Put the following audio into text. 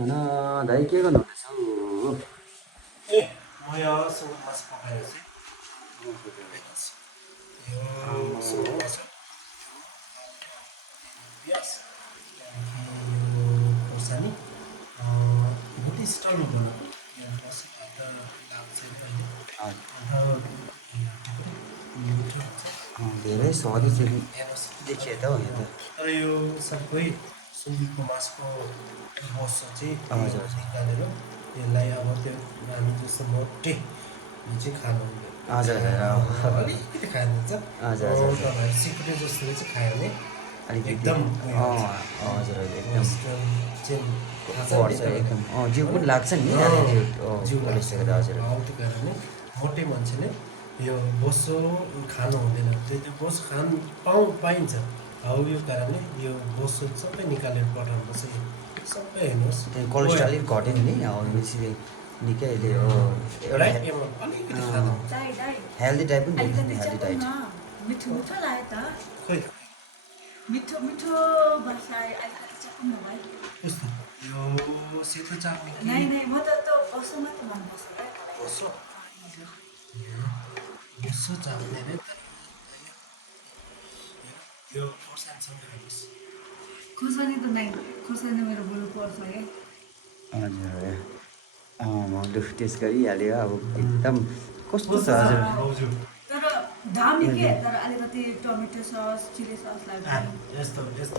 होइन दाइ के गर्नुहुँदैछ हौ? ए म यहाँ सुँगुर मासु पकाइरहेको छु यो सुँगुर मासु प्याज त्यहाँदेखि यो खोर्सानी भोलि स्टलमा बनाएको यहाँ मासु भात त लाग्छ अहिले अन्त मिठो हुन्छ धेरै स्वादिष्ट हेर्नुहोस् देखियो त हौ यो त। तर यो सबै सुँगुरको मासुको बोसो चाहिँ हजुर, हजुर। निकालेर यसलाई अब त्यो हामी जस्तो मोटे यो चाहिँ खानु हुँदैन हजुर, हजुर। अलिकति खाइदिन्छ हजुर, हजुर। तपाईँहरू सिकुटे जस्तो चाहिँ खायो भने अलिकति एकदम उयो हुन्छ। हजुर हजुर एकदम चाहिँ थाहा छ पर्छ नि तपाईँलाई? एकदम जिउ पनि लाग्छ नि जिउ लाग्छ कोलेस्ट्रोल हजुर। त्यो कारणले मोटे मान्छेले यो बोसो खानु हुँदैन त्यो बोसो पाइन्छ हौ यो कारणले यो बोसो सबै निकालेर पठाउनुपर्छ यो सबै हेर्नुहोस् त्यहाँ कोलेस्ट्रोल अलिक घट्यो नि अब बेसी निकै अहिले हो एउटा राइट एमाउन्ट अलिकति खाँदा हुन्छ दाइ दाइ हेल्दी डाइट पनि देखिन्छ नि हेल्दी अलिकति डाइट। चपाउन मिठो मिठो लाग्यो त खोइ मिठो मिठो भाषा अलिकति चपाउनु भयो कस्तो यो सेतो चाप्ने कि नाइ नाइ म त त्यो बसो मात्र मनपर्छ है बोसो बोसो चाप्ने रे तर यो खोर्सानीसँग हेर्नुहोस् खोर्सानी त नाइ खोर्सानी मेरो बुढो पर्छ है हजुर म टेस्ट गरिहाल्यो अब एकदम कस्तो छ हजुर? हजुर तर दामी के तर अलिकति टमेटो सस चिली सस लाग्यो यस्तो यस्तो